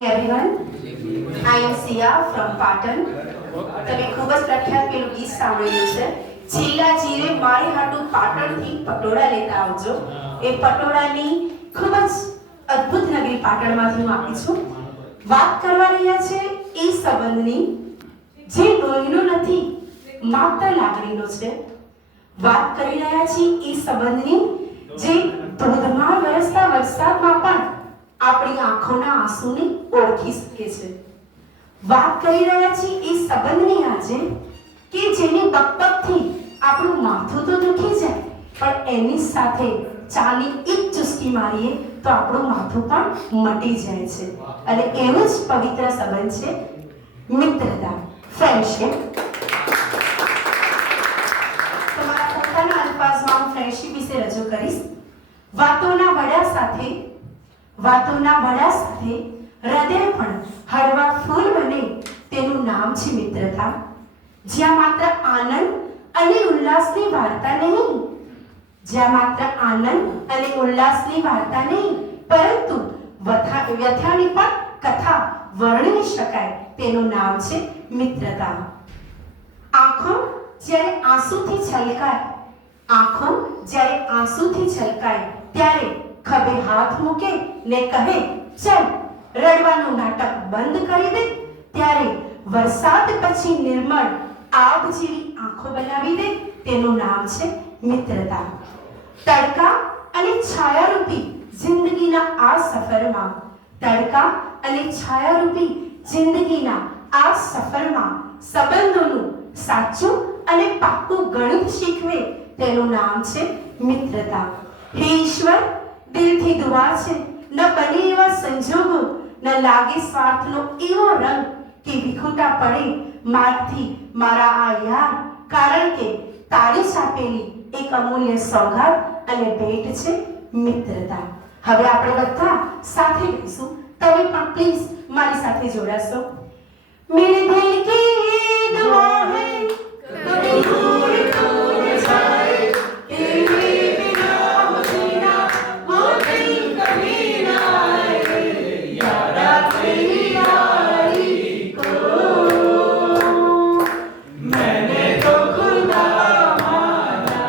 Everyone, I am Sia from Patan. તમે ખૂબ જ પ્રખ્યાત પેલું ગીત સાંભળ્યું છે. છેલ્લા જીરે મારી હાટુ પાટણથી પટોળા લેતા આવજો. એ પટોળાની ખૂબ જ અદ્ભુત નગરી પાટણમાંથી હું આપી છું. વાત કરવા રહ્યા છે એ સંબંધની જે લોહીનો નથી માત્ર લાગણીનો છે. વાત કરી રહ્યા છીએ એ સંબંધની જે ધોધમાર વરસતા વરસાદમાં પણ આપણી આંખોના આંસુને ઓળખી શકે છે. વાત કરી રહ્યા છીએ એ સંબંધની આજે કે જેની બકબકથી આપણું માથું તો દુખી જાય પણ એની સાથે ચાની એક ચુસ્કી મારીએ તો આપણું માથું પણ મટી જાય છે. અને એવું જ પવિત્ર સંબંધ છે મિત્રતા, ફ્રેન્ડશિપ. તમારા પોતાના અલ્ફાઝમાં હું ફ્રેન્ડશિપ વિશે રજૂ કરીશ. વાતોના વડા સાથે હૃદય પણ હળવા ફૂલ બને તેનું નામ છે મિત્રતા. જ્યાં માત્ર આનંદ અને ઉલ્લાસની વાર્તા નહીં, પરંતુ વ્યથાની પણ કથા વર્ણવી શકાય તેનું નામ છે મિત્રતા. આંખો જ્યારે આંસુથી છલકાય ત્યારે ખભે હાથ મૂકે ને કહે ચલ રડવાનું નાટક બંધ કરી દે, ત્યારે વરસાદ પછી નિર્મળ આબ જેવી આંખો બનાવી દે તેનું નામ છે મિત્રતા. તડકા અને છાયારૂપી જિંદગીના આ સફરમાં સંબંધોનું સાચું અને પાક્કું ગણિત શીખવે તેનું નામ છે મિત્રતા. હે ઈશ્વર, દિલથી દુઆ છે ન બને એવા સંજોગો, ન લાગે સ્વાર્થનો એવો રંગ કે વિખૂટા પડે મારથી મારા આ યાર, કારણ કે તારી છાપેલી એક અમૂલ્ય સોગાદ અને ભેટ છે મિત્રતા. હવે આપણે બધા સાથે ગાઈશું. તમે પણ પ્લીઝ મારી સાથે જોડાશો. મેરે દિલ કી દુઆ હૈ કભી દૂર દૂર જાએ, तेरे बिना मुझे ना वो दिन कभी ना आए, यारा तेरी यारी को मैंने तो खुदा माना.